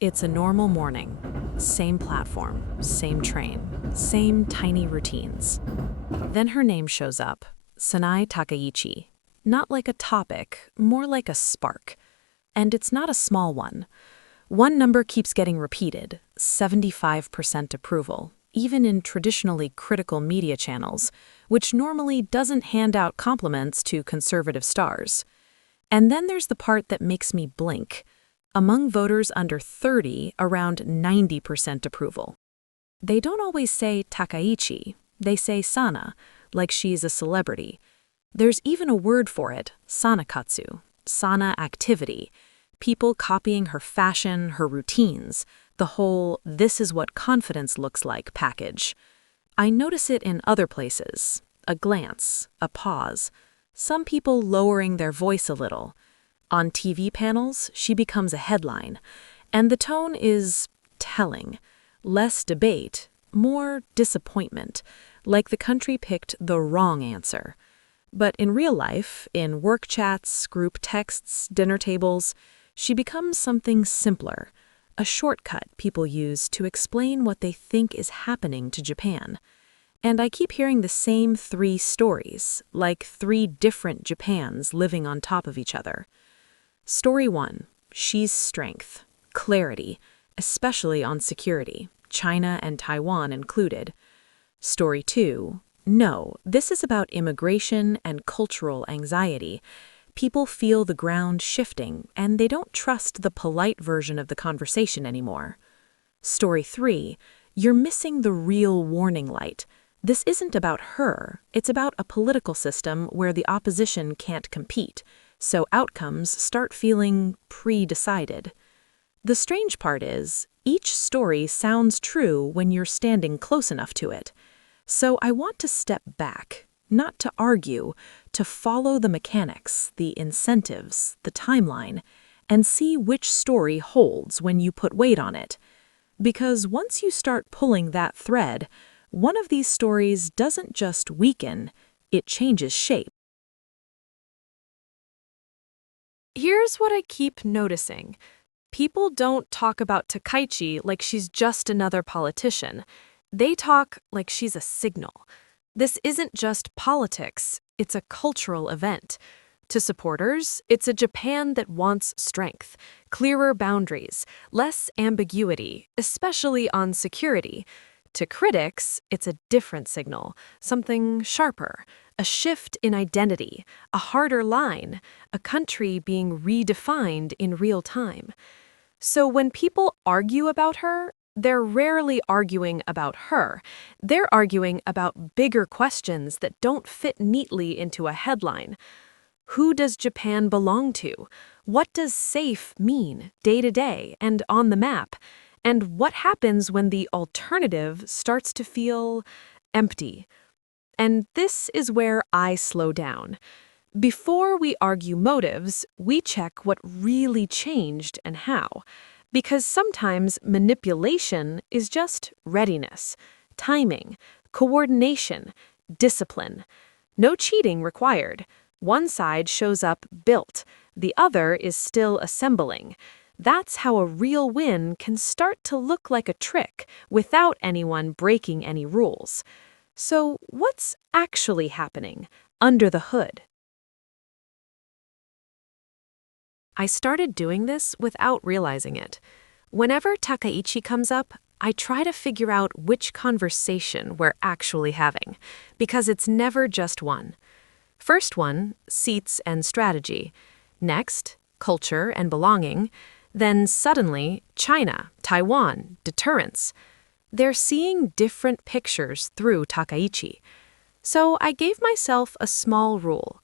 It's a normal morning. Same platform, same train, same tiny routines. Then her name shows up, Sanae Takaichi. Not like a topic, more like a spark. And it's not a small one. One number keeps getting repeated, 75% approval, even in traditionally critical media channels, which normally doesn't hand out compliments to conservative stars. And then there's the part that makes me blink. Among voters under 30, around 90% approval. They don't always say Takaichi, they say Sana, like she's a celebrity. There's even a word for it, Sanakatsu, Sana activity. People copying her fashion, her routines, the whole "this is what confidence looks like" package. I notice it in other places, a glance, a pause, some people lowering their voice a little. On TV panels, she becomes a headline, and the tone is telling. Less debate, more disappointment, like the country picked the wrong answer. But in real life, in work chats, group texts, dinner tables, she becomes something simpler, a shortcut people use to explain what they think is happening to Japan. And I keep hearing the same three stories, like three different Japans living on top of each other. Story 1. She's strength, clarity, especially on security, China and Taiwan included. Story 2. No, this is about immigration and cultural anxiety. People feel the ground shifting, and they don't trust the polite version of the conversation anymore. Story 3. You're missing the real warning light. This isn't about her, it's about a political system where the opposition can't compete. So outcomes start feeling pre-decided. The strange part is, each story sounds true when you're standing close enough to it. So I want to step back, not to argue, to follow the mechanics, the incentives, the timeline, and see which story holds when you put weight on it. Because once you start pulling that thread, one of these stories doesn't just weaken, it changes shape. Here's what I keep noticing. People don't talk about Takaichi like she's just another politician. They talk like she's a signal. This isn't just politics, it's a cultural event. To supporters, it's a Japan that wants strength, clearer boundaries, less ambiguity, especially on security. To critics, it's a different signal, something sharper, a shift in identity, a harder line, a country being redefined in real time. So when people argue about her, they're rarely arguing about her. They're arguing about bigger questions that don't fit neatly into a headline. Who does Japan belong to? What does safe mean, day to day and on the map? And what happens when the alternative starts to feel empty? And this is where I slow down. Before we argue motives, we check what really changed and how. Because sometimes manipulation is just readiness, timing, coordination, discipline. No cheating required. One side shows up built, the other is still assembling. That's how a real win can start to look like a trick without anyone breaking any rules. So what's actually happening under the hood? I started doing this without realizing it. Whenever Takaichi comes up, I try to figure out which conversation we're actually having, because it's never just one. First one, seats and strategy. Next, culture and belonging. Then suddenly, China, Taiwan, deterrence. They're seeing different pictures through Takaichi. So I gave myself a small rule.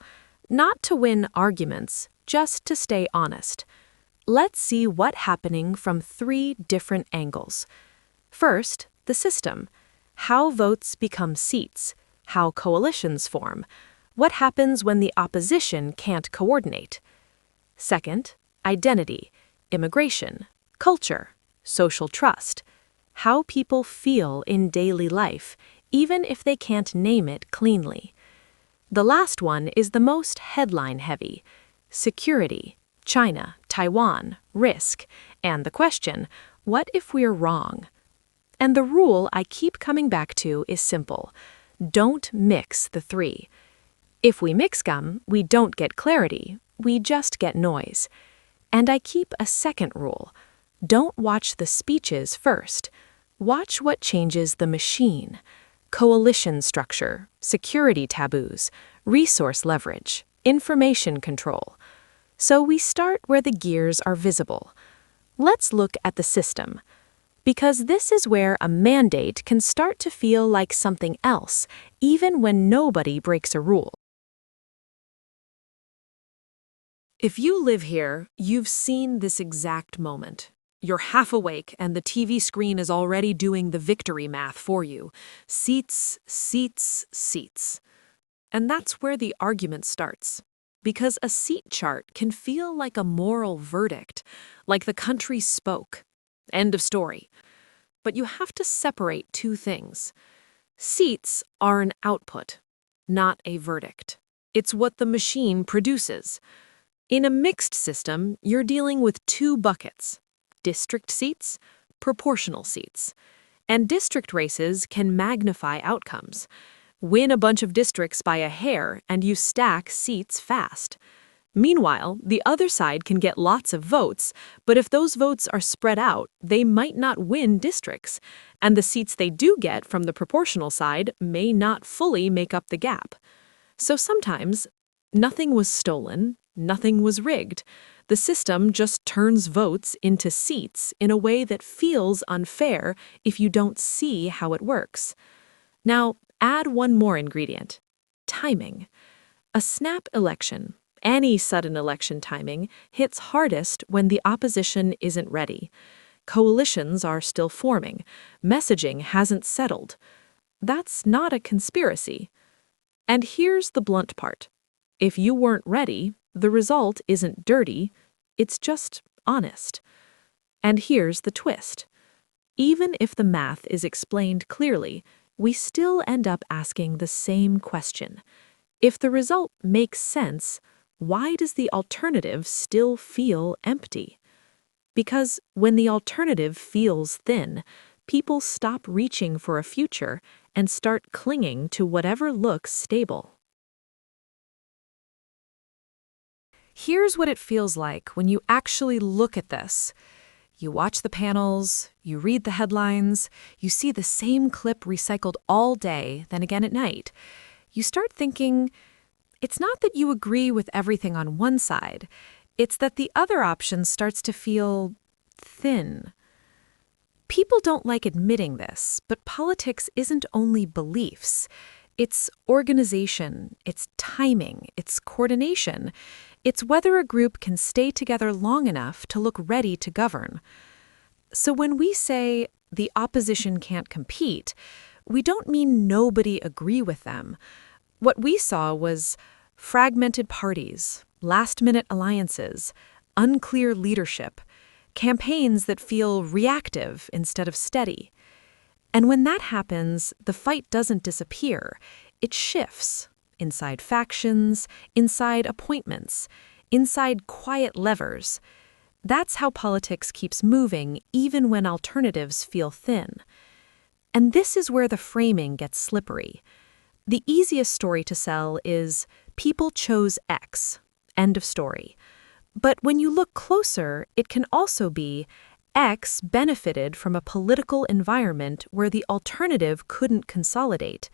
Not to win arguments, just to stay honest. Let's see what's happening from three different angles. First, the system. How votes become seats. How coalitions form. What happens when the opposition can't coordinate? Second, identity. Immigration, culture, social trust, how people feel in daily life, even if they can't name it cleanly. The last one is the most headline-heavy: security, China, Taiwan, risk, And the question, what if we're wrong? And the rule I keep coming back to is simple. Don't mix the three. If we mix them, we don't get clarity, we just get noise. And I keep a second rule. Don't watch the speeches first. Watch what changes the machine. Coalition structure, security taboos, resource leverage, information control. So we start where the gears are visible. Let's look at the system. Because this is where a mandate can start to feel like something else, even when nobody breaks a rule. If you live here, you've seen this exact moment. You're half awake and the TV screen is already doing the victory math for you. Seats, seats, seats. And that's where the argument starts. Because a seat chart can feel like a moral verdict, like the country spoke. End of story. But you have to separate two things. Seats are an output, not a verdict. It's what the machine produces. In a mixed system, you're dealing with two buckets: district seats, proportional seats. And district races can magnify outcomes. Win a bunch of districts by a hair, and you stack seats fast. Meanwhile, the other side can get lots of votes, but if those votes are spread out, they might not win districts, and the seats they do get from the proportional side may not fully make up the gap. So sometimes, nothing was stolen, nothing was rigged. The system just turns votes into seats in a way that feels unfair if you don't see how it works. Now, add one more ingredient: timing. A snap election, any sudden election timing, hits hardest when the opposition isn't ready. Coalitions are still forming. Messaging hasn't settled. That's not a conspiracy. And here's the blunt part. If you weren't ready, the result isn't dirty, it's just honest. And here's the twist. Even if the math is explained clearly, we still end up asking the same question. If the result makes sense, why does the alternative still feel empty? Because when the alternative feels thin, people stop reaching for a future and start clinging to whatever looks stable. Here's what it feels like when you actually look at this. You watch the panels, you read the headlines, you see the same clip recycled all day, then again at night. You start thinking, it's not that you agree with everything on one side, it's that the other option starts to feel thin. People don't like admitting this, but politics isn't only beliefs. It's organization, it's timing, it's coordination. It's whether a group can stay together long enough to look ready to govern. So when we say the opposition can't compete, we don't mean nobody agree with them. What we saw was fragmented parties, last-minute alliances, unclear leadership, campaigns that feel reactive instead of steady. And when that happens, the fight doesn't disappear, it shifts. Inside factions, inside appointments, inside quiet levers. That's how politics keeps moving even when alternatives feel thin. And this is where the framing gets slippery. The easiest story to sell is people chose X, end of story. But when you look closer, it can also be X benefited from a political environment where the alternative couldn't consolidate.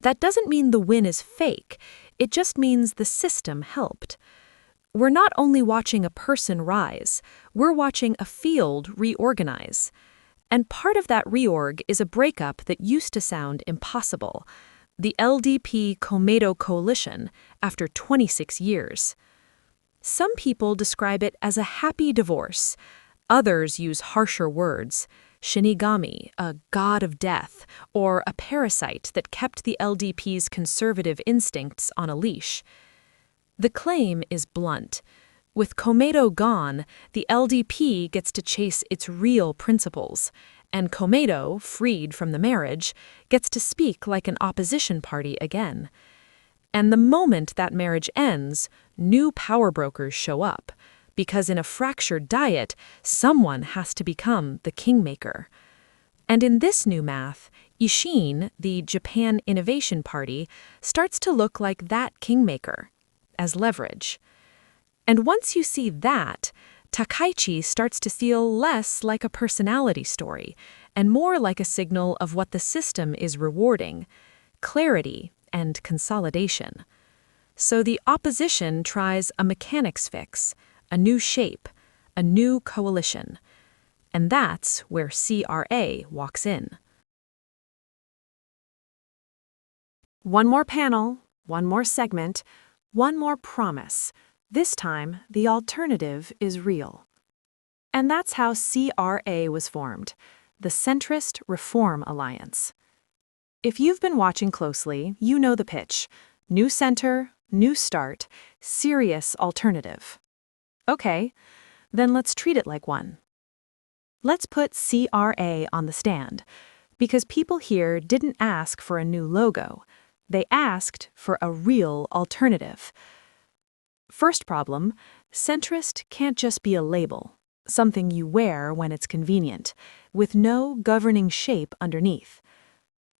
That doesn't mean the win is fake, it just means the system helped. We're not only watching a person rise, we're watching a field reorganize. And part of that reorg is a breakup that used to sound impossible. The LDP-Komeito coalition, after 26 years. Some people describe it as a happy divorce. Others use harsher words. Shinigami, a god of death, or a parasite that kept the LDP's conservative instincts on a leash. The claim is blunt. With Komeito gone, the LDP gets to chase its real principles, and Komeito, freed from the marriage, gets to speak like an opposition party again. And the moment that marriage ends, new power brokers show up. because in a fractured diet, someone has to become the kingmaker. And in this new math, Ishin, the Japan Innovation Party, starts to look like that kingmaker, as leverage. And once you see that, Takaichi starts to feel less like a personality story and more like a signal of what the system is rewarding: clarity and consolidation. So the opposition tries a mechanics fix, a new shape, a new coalition. And that's where CRA walks in. One more panel, one more segment, one more promise. This time, the alternative is real. And that's how CRA was formed, the Centrist Reform Alliance. If you've been watching closely, you know the pitch: new center, new start, serious alternative. Okay, then let's treat it like one. Let's put CRA on the stand, because people here didn't ask for a new logo. They asked for a real alternative. First problem: centrist can't just be a label, something you wear when it's convenient, with no governing shape underneath.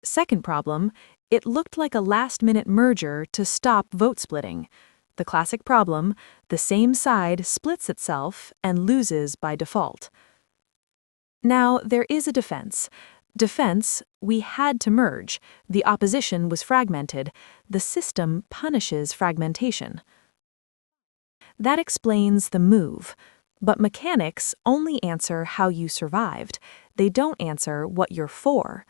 Second problem: it looked like a last-minute merger to stop vote splitting. The classic problem: the same side splits itself and loses by default. Now, there is a defense. We had to merge. The opposition was fragmented. The system punishes fragmentation. That explains the move. But mechanics only answer how you survived. They don't answer what you're for.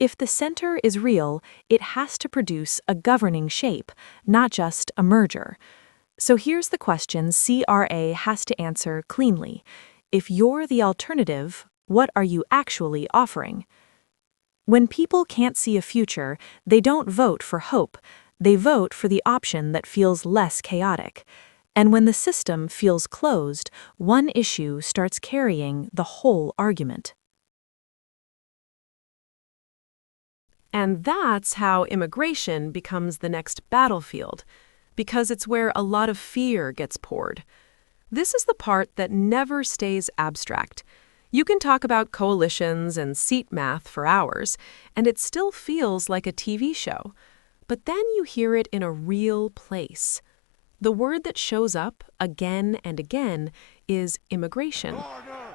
If the center is real, it has to produce a governing shape, not just a merger. So here's the question CRA has to answer cleanly. If you're the alternative, what are you actually offering? When people can't see a future, they don't vote for hope. They vote for the option that feels less chaotic. And when the system feels closed, one issue starts carrying the whole argument. And that's how immigration becomes the next battlefield, because it's where a lot of fear gets poured. This is the part that never stays abstract. You can talk about coalitions and seat math for hours, and it still feels like a TV show. But then you hear it in a real place. The word that shows up again and again is immigration.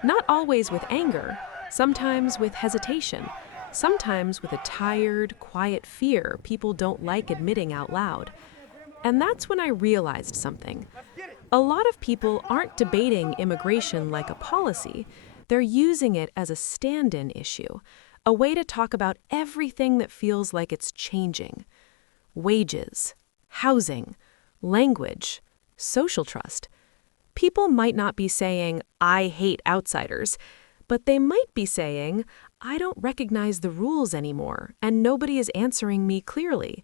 Not always with anger, sometimes with hesitation, sometimes with a tired, quiet fear people don't like admitting out loud. And that's when I realized something. A lot of people aren't debating immigration like a policy. They're using it as a stand-in issue, a way to talk about everything that feels like it's changing. Wages, housing, language, social trust. People might not be saying, "I hate outsiders," but they might be saying, "I don't recognize the rules anymore, and nobody is answering me clearly."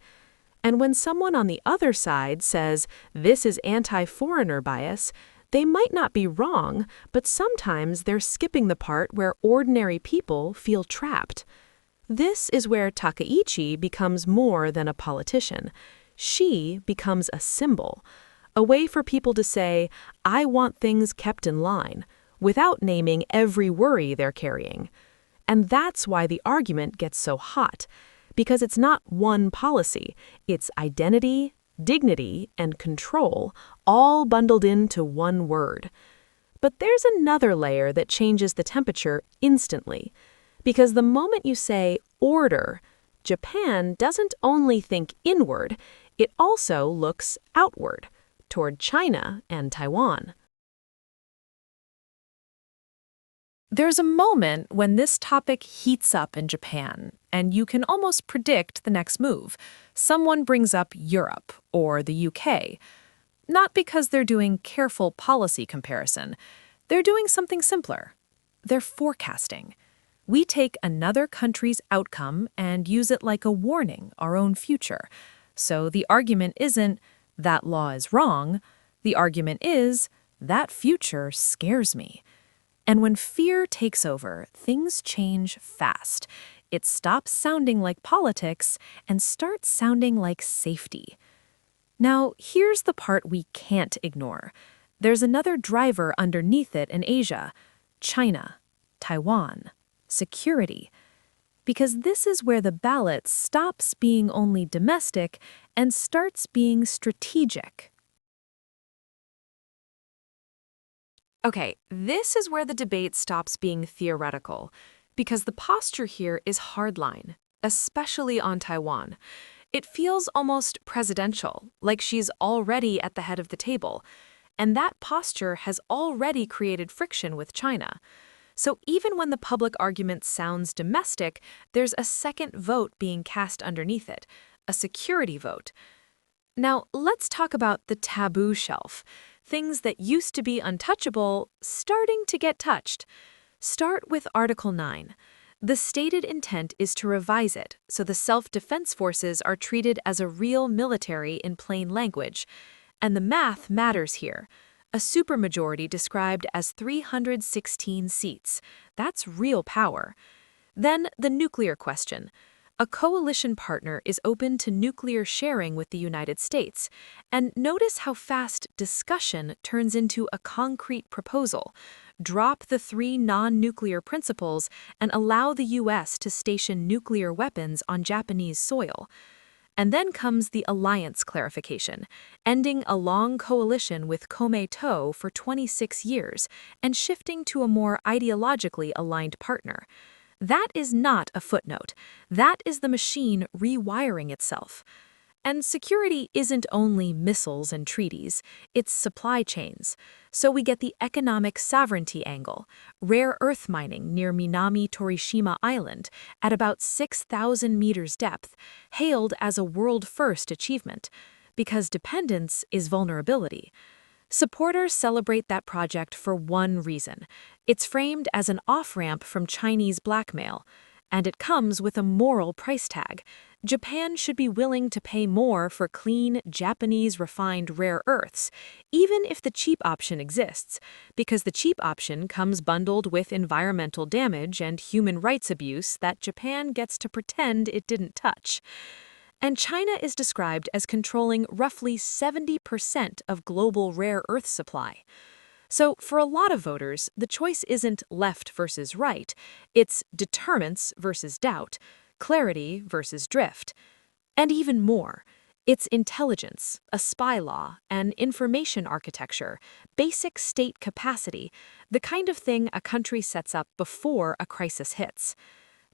And when someone on the other side says, "This is anti-foreigner bias," they might not be wrong, but sometimes they're skipping the part where ordinary people feel trapped. This is where Takaichi becomes more than a politician. She becomes a symbol, a way for people to say, "I want things kept in line," without naming every worry they're carrying. And that's why the argument gets so hot, because it's not one policy, it's identity, dignity, and control, all bundled into one word. But there's another layer that changes the temperature instantly, because the moment you say order, Japan doesn't only think inward, it also looks outward, toward China and Taiwan. There's a moment when this topic heats up in Japan, and you can almost predict the next move. Someone brings up Europe or the UK. Not because they're doing careful policy comparison. They're doing something simpler. They're forecasting. We take another country's outcome and use it like a warning, our own future. So the argument isn't, "That law is wrong." The argument is, "That future scares me." And when fear takes over, things change fast. It stops sounding like politics and starts sounding like safety. Now, here's the part we can't ignore. There's another driver underneath it in Asia: China, Taiwan, security. Because this is where the ballot stops being only domestic and starts being strategic. Okay, this is where the debate stops being theoretical, because the posture here is hardline, especially on Taiwan. It feels almost presidential, like she's already at the head of the table, and that posture has already created friction with China. So even when the public argument sounds domestic, there's a second vote being cast underneath it, a security vote. Now, let's talk about the taboo shelf. Things that used to be untouchable starting to get touched. Start with Article 9. The stated intent is to revise it so the self-defense forces are treated as a real military in plain language. And the math matters here. A supermajority described as 316 seats. That's real power. Then the nuclear question. A coalition partner is open to nuclear sharing with the United States. And notice how fast discussion turns into a concrete proposal. Drop the 3 non-nuclear principles and allow the U.S. to station nuclear weapons on Japanese soil. And then comes the alliance clarification, ending a long coalition with Komeito for 26 years and shifting to a more ideologically aligned partner. That is not a footnote. That is the machine rewiring itself. And security isn't only missiles and treaties, it's supply chains. So we get the economic sovereignty angle: rare earth mining near Minami Torishima Island at about 6,000 meters depth, hailed as a world-first achievement, because dependence is vulnerability. Supporters celebrate that project for one reason. It's framed as an off-ramp from Chinese blackmail, and it comes with a moral price tag. Japan should be willing to pay more for clean, Japanese refined rare earths, even if the cheap option exists, because the cheap option comes bundled with environmental damage and human rights abuse that Japan gets to pretend it didn't touch. And China is described as controlling roughly 70% of global rare earth supply. So for a lot of voters, the choice isn't left versus right, it's deterrence versus doubt, clarity versus drift. And even more, it's intelligence, a spy law, and information architecture, basic state capacity, the kind of thing a country sets up before a crisis hits.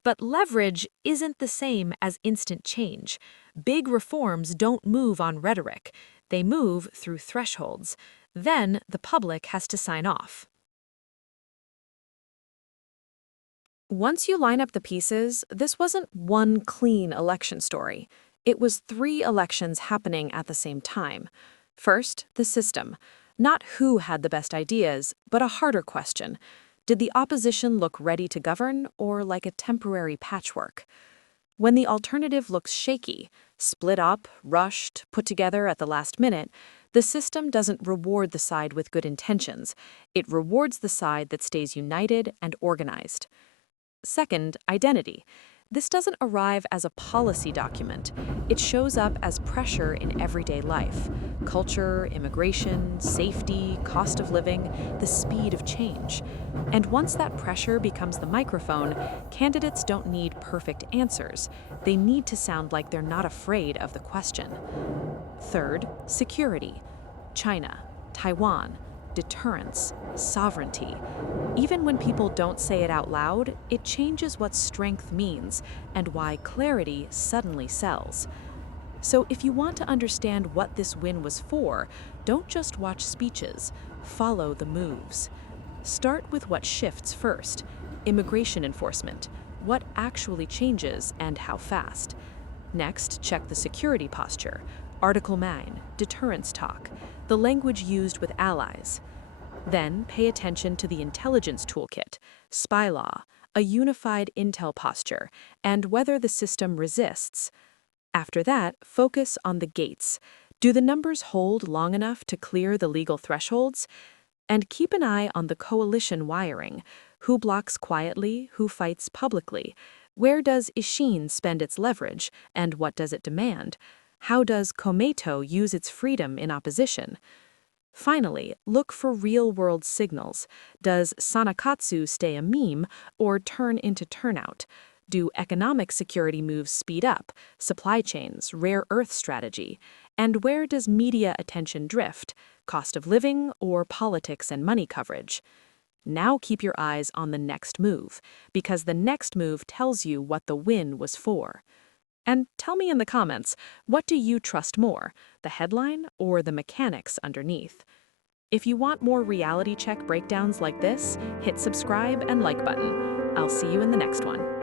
But leverage isn't the same as instant change. Big reforms don't move on rhetoric. They move through thresholds. Then the public has to sign off. Once you line up the pieces, this wasn't one clean election story. It was 3 elections happening at the same time. First, the system. Not who had the best ideas, but a harder question. Did the opposition look ready to govern, or like a temporary patchwork? When the alternative looks shaky, split up, rushed, put together at the last minute, the system doesn't reward the side with good intentions. It rewards the side that stays united and organized. Second, identity. This doesn't arrive as a policy document. It shows up as pressure in everyday life. Culture, immigration, safety, cost of living, the speed of change. And once that pressure becomes the microphone, candidates don't need perfect answers. They need to sound like they're not afraid of the question. Third, security. China, Taiwan, deterrence, sovereignty. Even when people don't say it out loud, it changes what strength means and why clarity suddenly sells. So if you want to understand what this win was for, don't just watch speeches, follow the moves. Start with what shifts first: immigration enforcement, what actually changes and how fast. Next, check the security posture, Article 9, deterrence talk, the language used with allies. Then pay attention to the intelligence toolkit, spy law, a unified intel posture, and whether the system resists. After that, focus on the gates. Do the numbers hold long enough to clear the legal thresholds? And keep an eye on the coalition wiring. Who blocks quietly, who fights publicly? Where does Ishin spend its leverage, and what does it demand? How does Komeito use its freedom in opposition? Finally, look for real-world signals. Does Sanakatsu stay a meme or turn into turnout? Do economic security moves speed up, supply chains, rare earth strategy? And where does media attention drift, cost of living or politics and money coverage? Now keep your eyes on the next move, because the next move tells you what the win was for. And tell me in the comments, what do you trust more, the headline or the mechanics underneath? If you want more reality check breakdowns like this, hit subscribe and like button. I'll see you in the next one.